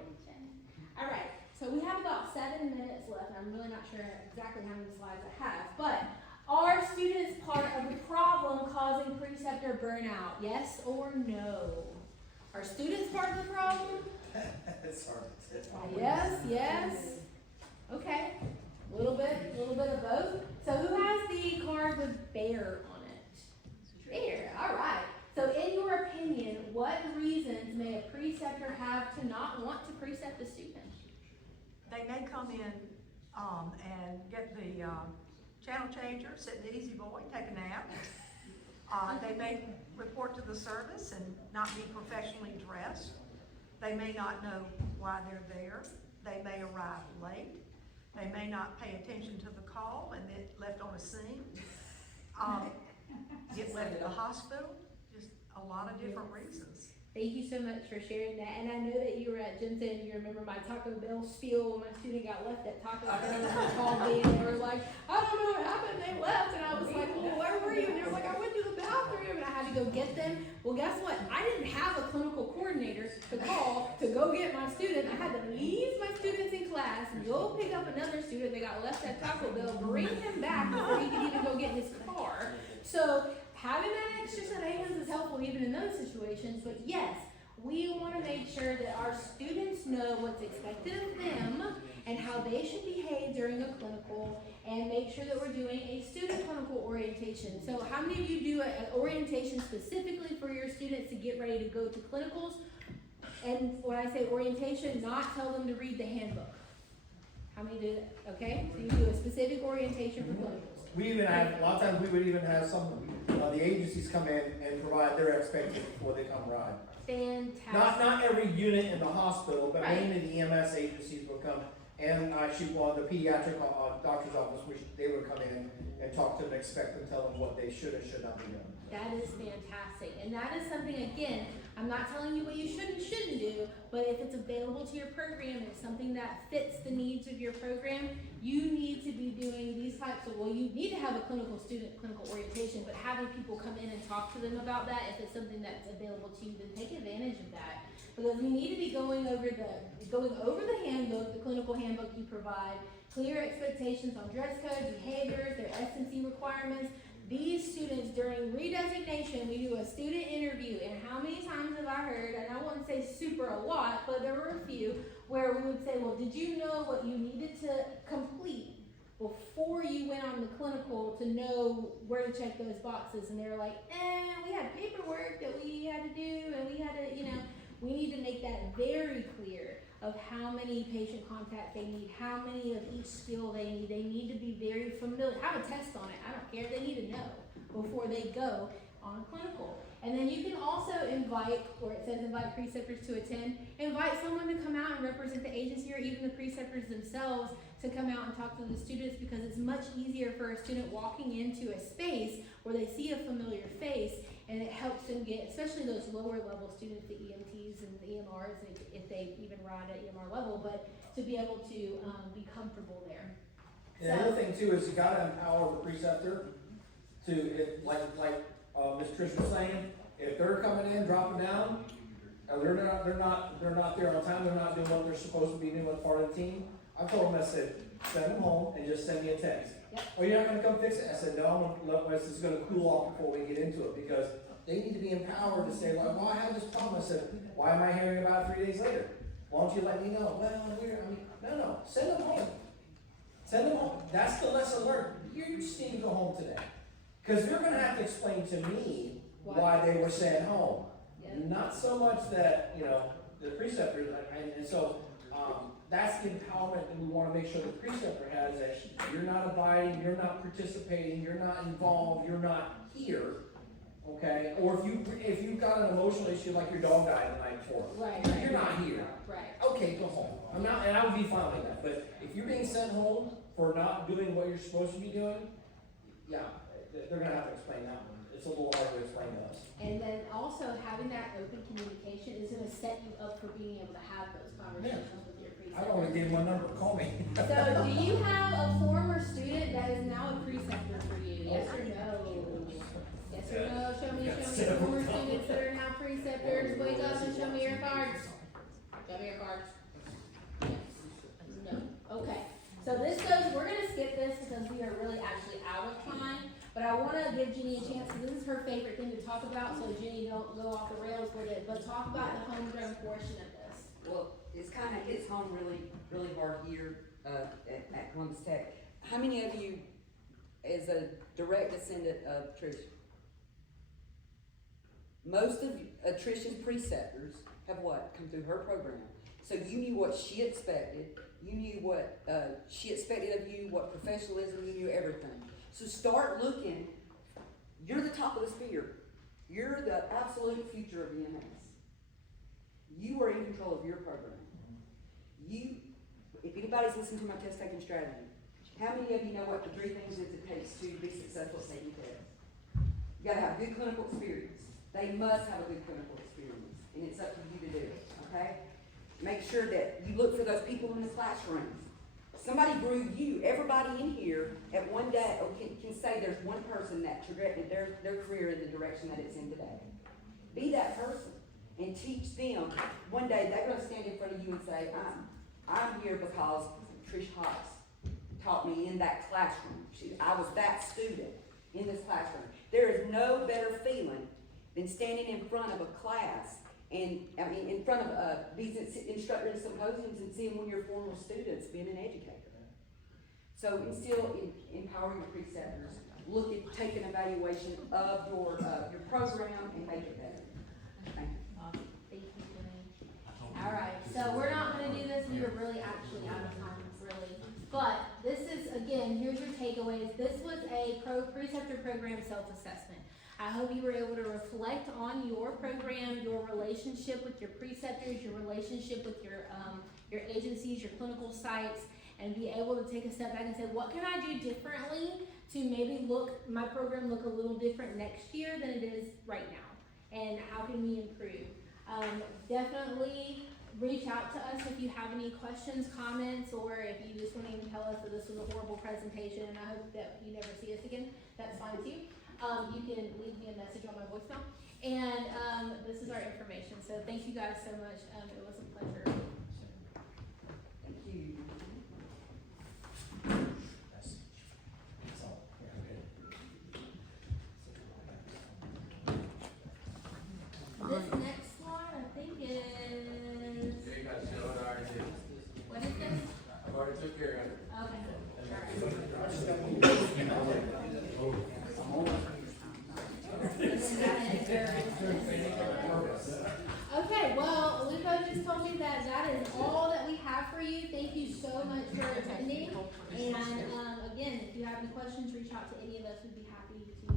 All right, so we have about 7 minutes left. I'm really not sure exactly how many slides I have, but are students part of the problem causing preceptor burnout? Yes or no? Are students part of the problem? It's hard to say. Yes, yes. Okay, a little bit of both. So who has the card with bear on it? Bear, all right. So in your opinion, what reasons may a preceptor have to not want to precept a student? They may come in and get the channel changer, sit in the easy boy, take a nap. They may report to the service and not be professionally dressed. They may not know why they're there. They may arrive late. They may not pay attention to the call and get left on a scene. Get left at the hospital. Just a lot of different reasons. Thank you so much for sharing that. And I know that you were at Jensen and you remember my Taco Bell spiel when my student got left at Taco Bell and they called me and they were like, I don't know what happened, they left. And I was like, well, where were you? And they were like, I went to the bathroom and I had to go get them. Well, guess what? I didn't have a clinical coordinator to call to go get my student. I had to leave my students in class, go pick up another student that got left at Taco Bell, bring him back before he could even go get his car. So having that extra set of hands is helpful even in those situations, but yes, we want to make sure that our students know what's expected of them and how they should behave during a clinical, and make sure that we're doing a student clinical orientation. So how many of you do an orientation specifically for your students to get ready to go to clinicals? And when I say orientation, not tell them to read the handbook. How many do that? Okay, so you do a specific orientation for clinicals. We even have, a lot of times we would even have some, the agencies come in and provide their expectations before they come ride. Fantastic. Not every unit in the hospital, but Right. mainly the EMS agencies will come. And actually, the pediatric doctor's office, they would come in and talk to them, expect them, tell them what they should and should not be doing. That is fantastic. And that is something, again, I'm not telling you what you should and shouldn't do, but if it's available to your program, it's something that fits the needs of your program, you need to be doing these types of, well, you need to have a clinical orientation, but having people come in and talk to them about that, if it's something that's available to you, then take advantage of that. Because we need to be going over the handbook, the clinical handbook you provide, clear expectations on dress code, behaviors, their S&C requirements. These students, during redesignation, we do a student interview, and how many times have I heard, and I wouldn't say super a lot, but there were a few, where we would say, well, did you know what you needed to complete before you went on the clinical to know where to check those boxes? And they were like, we had paperwork that we had to do, and we had to, we need to make that very clear of how many patient contacts they need, how many of each skill they need. They need to be very familiar, have a test on it, I don't care, they need to know before they go on clinical. And then you can also invite, where it says invite preceptors to attend, invite someone to come out and represent the agency, or even the preceptor preceptors themselves to come out and talk to the students, because it's much easier for a student walking into a space where they see a familiar face, and it helps them get, especially those lower level students, the EMTs and the EMRs, if they even ride at EMR level, but to be able to be comfortable there. And the other thing too is you gotta empower the preceptor to, if, like Ms. Trish was saying, if they're coming in, dropping down, and they're not there on time, they're not doing what they're supposed to be doing as part of the team. I told them, I said, send them home and just send me a text. Yep. Oh, you're not gonna come fix it? I said, no, this is gonna cool off before we get into it, because they need to be empowered to say, well, I have this problem. I said, why am I hearing about it 3 days later? Why don't you let me know? Well, no, send them home. Send them home. That's the lesson learned. You just need to go home today. Because they're gonna have to explain to me why they were sent home. Yeah. Not so much that, the preceptor, and so, that's the empowerment that we wanna make sure the preceptor has, that you're not abiding, you're not participating, you're not involved, you're not here, okay? Or if you've got an emotional issue like your dog died the night before, Right. you're not here. Right. Okay, go home. And I would be fine with that, but if you're being sent home for not doing what you're supposed to be doing, yeah, they're gonna have to explain that one. It's a little hard to explain to us. And then also having that open communication is gonna set you up for being able to have those conversations with your preceptor. I don't want to give my number, call me. So do you have a former student that is now a preceptor for you? Yes or no? Yes or no? Show me former students that are now preceptors. Wake up and show me your cards. Show me your cards. Yes. No. Okay. So this goes, we're gonna skip this because we are really actually out of time. But I wanna give Jenny a chance, because this is her favorite thing to talk about, so Jenny, don't go off the rails with it, but talk about the homegrown portion of this. Well, it's kind of hits home really hard here at Columbus Tech. How many of you is a direct descendant of Trish? Most of Trish's preceptors have what? Come through her program. So you knew what she expected. You knew what she expected of you, what professionalism, you knew everything. So start looking. You're the top of the spear. You're the absolute future of EMS. You are in control of your program. If anybody's listened to my test taking strategy, how many of you know what the 3 things is it takes to be successful at taking tests? You gotta have good clinical experience. They must have a good clinical experience, and it's up to you to do it, okay? Make sure that you look for those people in the classrooms. Somebody grew you. Everybody in here at one day can say there's one person that directed their career in the direction that it's in today. Be that person and teach them. One day they're going to stand in front of you and say, I'm here because Trish Hawks taught me in that classroom. I was that student in this classroom. There is no better feeling than standing in front of a class and in front of these instructor symposiums and seeing one of your former students being an educator. So empower your preceptors. Take an evaluation of your program and make it better. Thank you. Awesome. Thank you, Jenny. All right, so we're not going to do this. We are really actually out of time, really. But this is, again, here's your takeaways. This was a preceptor program self-assessment. I hope you were able to reflect on your program, your relationship with your preceptors, your relationship with your agencies, your clinical sites, and be able to take a step back and say, what can I do differently to maybe my program look a little different next year than it is right now? And how can we improve? Definitely reach out to us if you have any questions, comments, or if you just want to even tell us that this was a horrible presentation and I hope that you never see us again. That's fine too. You can leave me a message on my voicemail. And this is our information. So thank you guys so much. It was a pleasure. Thank you. This next slide, I think is. What is this? I've already took care of it. Okay, well, Lupo just told me that is all that we have for you. Thank you so much for attending. And again, if you have any questions, reach out to any of us. We'd be happy to.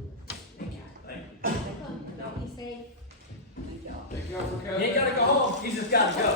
Thank you. Welcome. Y'all be safe. Thank y'all for coming. You ain't gotta go home, you just gotta go.